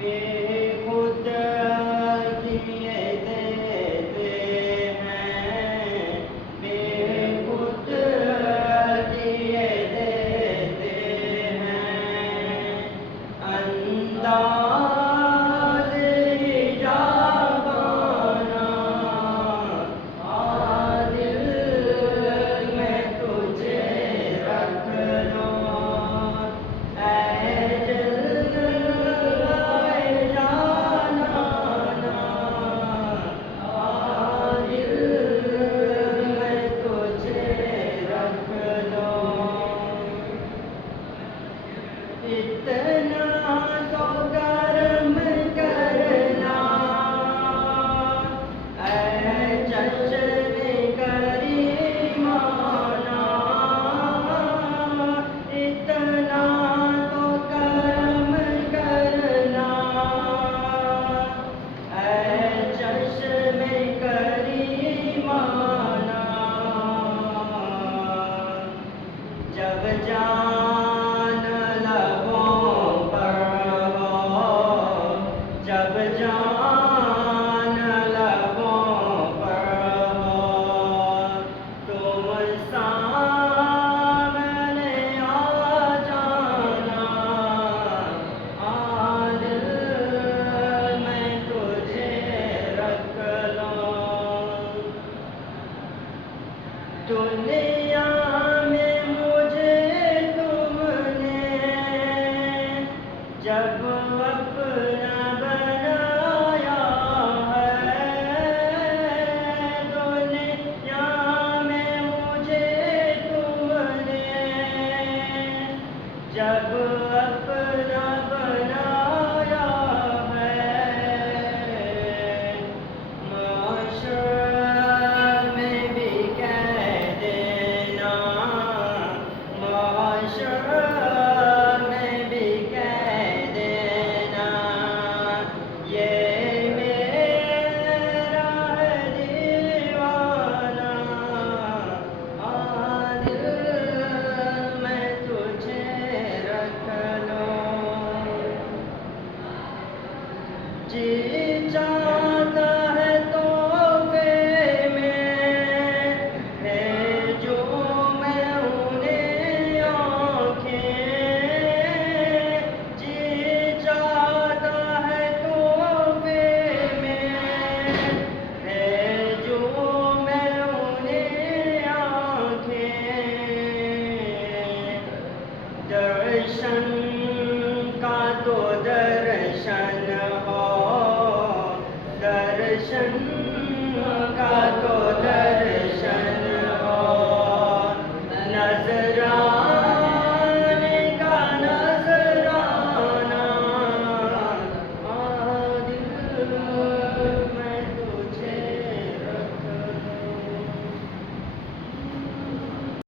बेखुद किए देते हैं, बेखुद किए देते हैं। अंदाज़ हिजाबाना दिल में तुझे रख लो, ऐ जलवाए जाना दिल में तुझे रख लो। इतना तो कर्म करना, ऐ चश्मे करीमाना, इतना तो कर्म करना, ऐ चश्मे करीमाना। जब जान लबों पर हो, जब जान लबों पर हो, तुम सामने आ जाना, दिल में तुझे रख लो। दुनिया में मुझे तुमने जब अपना बनाया है, दुनिया में मुझे तुमने जब अपना